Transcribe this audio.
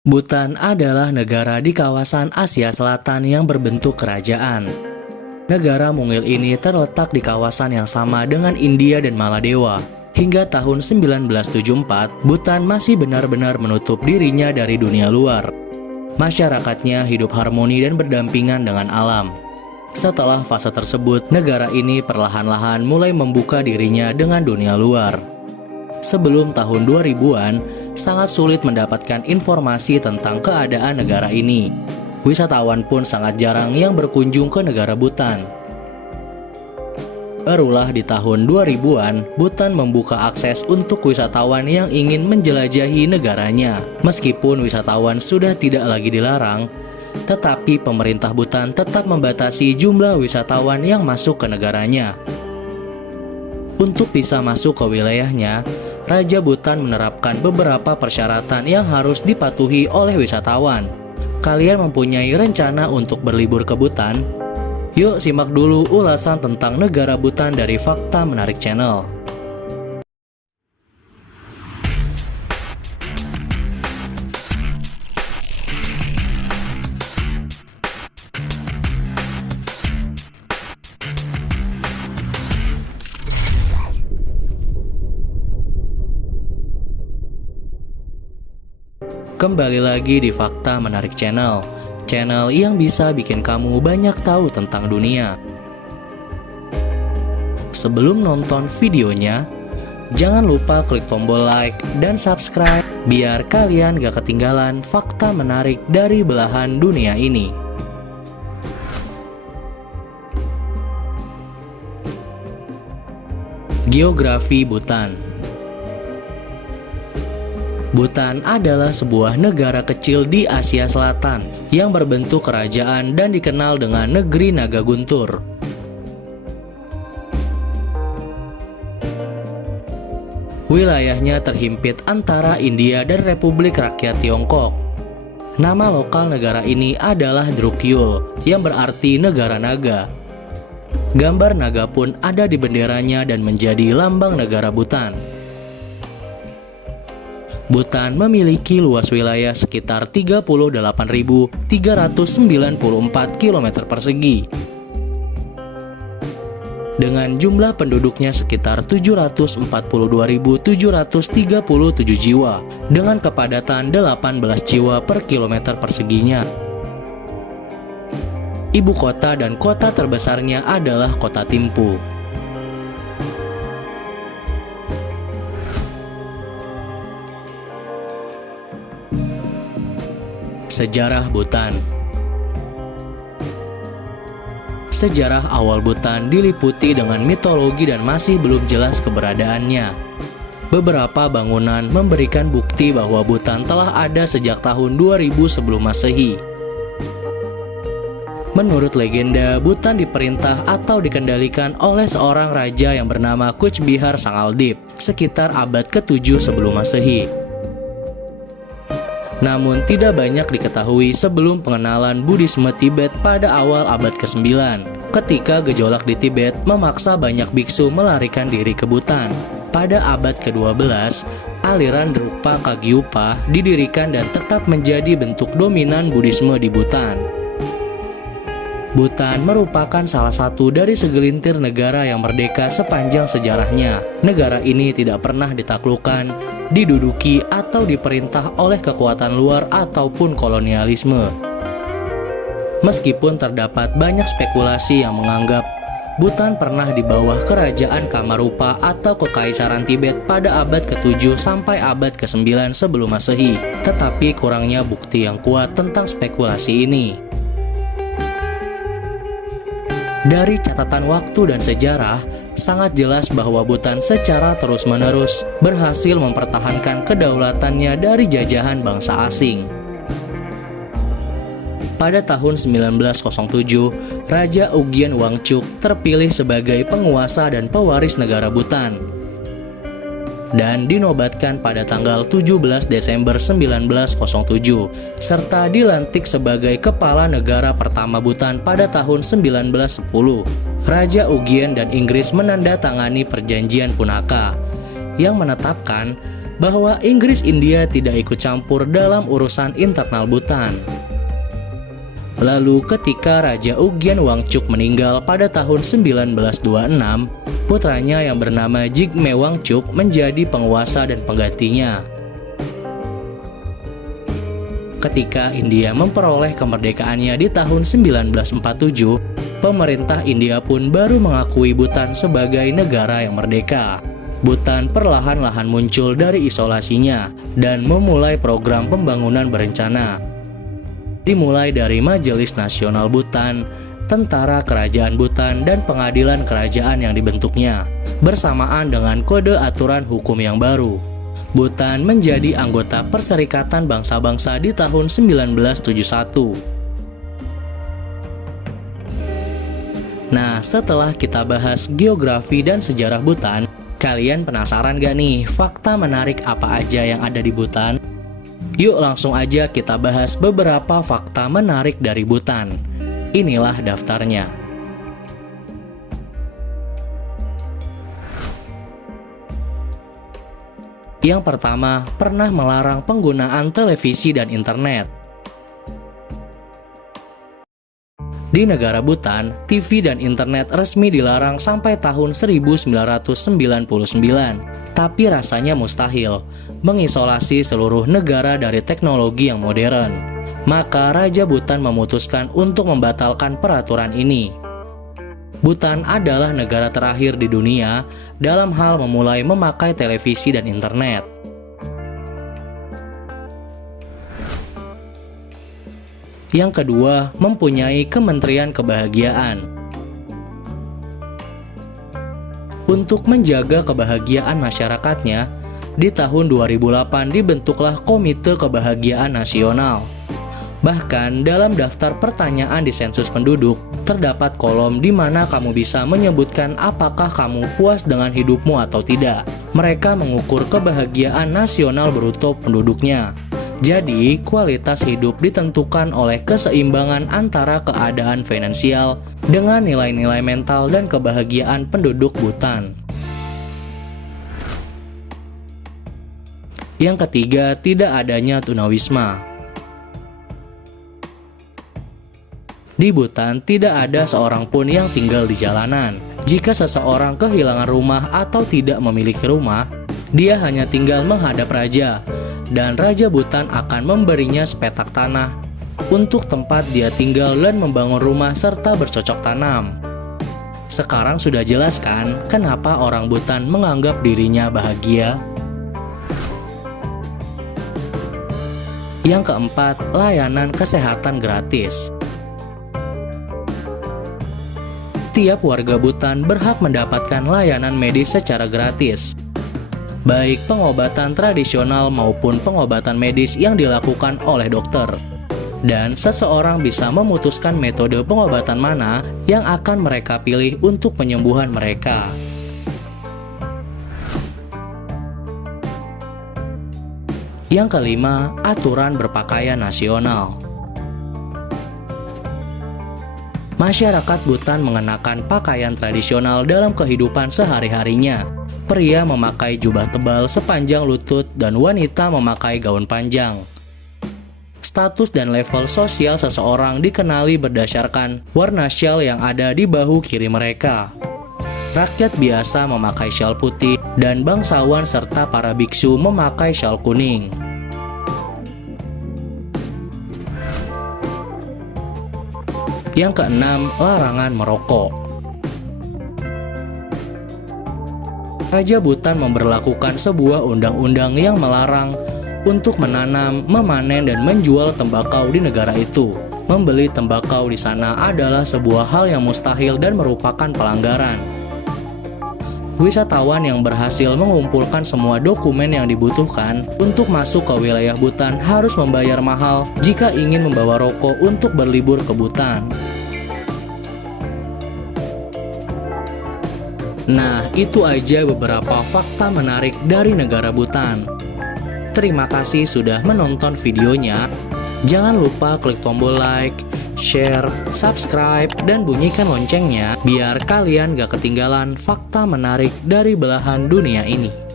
Bhutan adalah negara di kawasan Asia Selatan yang berbentuk kerajaan. Negara mungil ini terletak di kawasan yang sama dengan India dan Maladewa. Hingga tahun 1974, Bhutan masih benar-benar menutup dirinya dari dunia luar. Masyarakatnya hidup harmoni dan berdampingan dengan alam. Setelah fase tersebut, negara ini perlahan-lahan mulai membuka dirinya dengan dunia luar. Sebelum tahun 2000-an, sangat sulit mendapatkan informasi tentang keadaan negara ini. Wisatawan pun sangat jarang yang berkunjung ke negara Bhutan. Barulah di tahun 2000-an, Bhutan membuka akses untuk wisatawan yang ingin menjelajahi negaranya. Meskipun wisatawan sudah tidak lagi dilarang, tetapi pemerintah Bhutan tetap membatasi jumlah wisatawan yang masuk ke negaranya. Untuk bisa masuk ke wilayahnya, Raja Bhutan menerapkan beberapa persyaratan yang harus dipatuhi oleh wisatawan. Kalian mempunyai rencana untuk berlibur ke Bhutan? Yuk simak dulu ulasan tentang negara Bhutan dari Fakta Menarik Channel. Kembali lagi di Fakta Menarik Channel, channel yang bisa bikin kamu banyak tahu tentang dunia. Sebelum nonton videonya, jangan lupa klik tombol like dan subscribe biar kalian gak ketinggalan fakta menarik dari belahan dunia ini. Geografi Bhutan. Bhutan adalah sebuah negara kecil di Asia Selatan yang berbentuk kerajaan dan dikenal dengan negeri naga guntur. Wilayahnya terhimpit antara India dan Republik Rakyat Tiongkok. Nama lokal negara ini adalah Drukyul, yang berarti negara naga. Gambar naga pun ada di benderanya dan menjadi lambang negara Bhutan. Bhutan memiliki luas wilayah sekitar 38.394 km persegi. Dengan jumlah penduduknya sekitar 742.737 jiwa, dengan kepadatan 18 jiwa per kilometer perseginya. Ibu kota dan kota terbesarnya adalah kota Thimphu. Sejarah Bhutan. Sejarah awal Bhutan diliputi dengan mitologi dan masih belum jelas keberadaannya. Beberapa bangunan memberikan bukti bahwa Bhutan telah ada sejak tahun 2000 sebelum Masehi. Menurut legenda, Bhutan diperintah atau dikendalikan oleh seorang raja yang bernama Kuch Bihar Sangaldip sekitar abad ke-7 sebelum Masehi. Namun tidak banyak diketahui sebelum pengenalan Buddhisme Tibet pada awal abad ke-9, ketika gejolak di Tibet memaksa banyak biksu melarikan diri ke Bhutan. Pada abad ke-12, aliran Drukpa Kagyupa didirikan dan tetap menjadi bentuk dominan Buddhisme di Bhutan. Bhutan merupakan salah satu dari segelintir negara yang merdeka sepanjang sejarahnya. Negara ini tidak pernah ditaklukkan, diduduki atau diperintah oleh kekuatan luar ataupun kolonialisme. Meskipun terdapat banyak spekulasi yang menganggap Bhutan pernah di bawah kerajaan Kamarupa atau Kekaisaran Tibet pada abad ke-7 sampai abad ke-9 sebelum Masehi, tetapi kurangnya bukti yang kuat tentang spekulasi ini. Dari catatan waktu dan sejarah, sangat jelas bahwa Bhutan secara terus-menerus berhasil mempertahankan kedaulatannya dari jajahan bangsa asing. Pada tahun 1907, Raja Ugyen Wangchuck terpilih sebagai penguasa dan pewaris negara Bhutan dan dinobatkan pada tanggal 17 Desember 1907 serta dilantik sebagai kepala negara pertama Bhutan pada tahun 1910. Raja Ugyen dan Inggris menandatangani perjanjian Punaka yang menetapkan bahwa Inggris India tidak ikut campur dalam urusan internal Bhutan. Lalu ketika Raja Ugyen Wangchuck meninggal pada tahun 1926, putranya yang bernama Jigme Wangchuck menjadi penguasa dan penggantinya. Ketika India memperoleh kemerdekaannya di tahun 1947, pemerintah India pun baru mengakui Bhutan sebagai negara yang merdeka. Bhutan perlahan-lahan muncul dari isolasinya dan memulai program pembangunan berencana. Dimulai dari Majelis Nasional Bhutan, Tentara Kerajaan Bhutan, dan Pengadilan Kerajaan yang dibentuknya, bersamaan dengan kode aturan hukum yang baru. Bhutan menjadi anggota Perserikatan Bangsa-Bangsa di tahun 1971. Nah, setelah kita bahas geografi dan sejarah Bhutan, kalian penasaran gak nih fakta menarik apa aja yang ada di Bhutan? Yuk langsung aja kita bahas beberapa fakta menarik dari Bhutan. Inilah daftarnya. Yang pertama, pernah melarang penggunaan televisi dan internet. Di negara Bhutan, TV dan internet resmi dilarang sampai tahun 1999, tapi rasanya mustahil mengisolasi seluruh negara dari teknologi yang modern. Maka Raja Bhutan memutuskan untuk membatalkan peraturan ini. Bhutan adalah negara terakhir di dunia dalam hal memulai memakai televisi dan internet. Yang kedua, mempunyai Kementerian Kebahagiaan. Untuk menjaga kebahagiaan masyarakatnya, di tahun 2008 dibentuklah Komite Kebahagiaan Nasional. Bahkan dalam daftar pertanyaan di sensus penduduk, terdapat kolom di mana kamu bisa menyebutkan apakah kamu puas dengan hidupmu atau tidak. Mereka mengukur kebahagiaan nasional bruto penduduknya. Jadi, kualitas hidup ditentukan oleh keseimbangan antara keadaan finansial dengan nilai-nilai mental dan kebahagiaan penduduk Bhutan. Yang ketiga, tidak adanya tunawisma. Di Bhutan tidak ada seorang pun yang tinggal di jalanan. Jika seseorang kehilangan rumah atau tidak memiliki rumah, dia hanya tinggal menghadap raja, dan Raja Bhutan akan memberinya sepetak tanah untuk tempat dia tinggal dan membangun rumah serta bercocok tanam. Sekarang sudah jelas kan kenapa orang Bhutan menganggap dirinya bahagia? Yang keempat, layanan kesehatan gratis. Tiap warga Bhutan berhak mendapatkan layanan medis secara gratis, baik pengobatan tradisional maupun pengobatan medis yang dilakukan oleh dokter. Dan seseorang bisa memutuskan metode pengobatan mana yang akan mereka pilih untuk penyembuhan mereka. Yang kelima, aturan berpakaian nasional. Masyarakat Bhutan mengenakan pakaian tradisional dalam kehidupan sehari-harinya. Pria memakai jubah tebal sepanjang lutut dan wanita memakai gaun panjang. Status dan level sosial seseorang dikenali berdasarkan warna syal yang ada di bahu kiri mereka. Rakyat biasa memakai syal putih dan bangsawan serta para biksu memakai syal kuning. Yang keenam, larangan merokok. Raja Bhutan memberlakukan sebuah undang-undang yang melarang untuk menanam, memanen, dan menjual tembakau di negara itu. Membeli tembakau di sana adalah sebuah hal yang mustahil dan merupakan pelanggaran. Wisatawan yang berhasil mengumpulkan semua dokumen yang dibutuhkan untuk masuk ke wilayah Bhutan harus membayar mahal jika ingin membawa rokok untuk berlibur ke Bhutan. Nah, itu aja beberapa fakta menarik dari negara Bhutan. Terima kasih sudah menonton videonya. Jangan lupa klik tombol like, share, subscribe, dan bunyikan loncengnya biar kalian gak ketinggalan fakta menarik dari belahan dunia ini.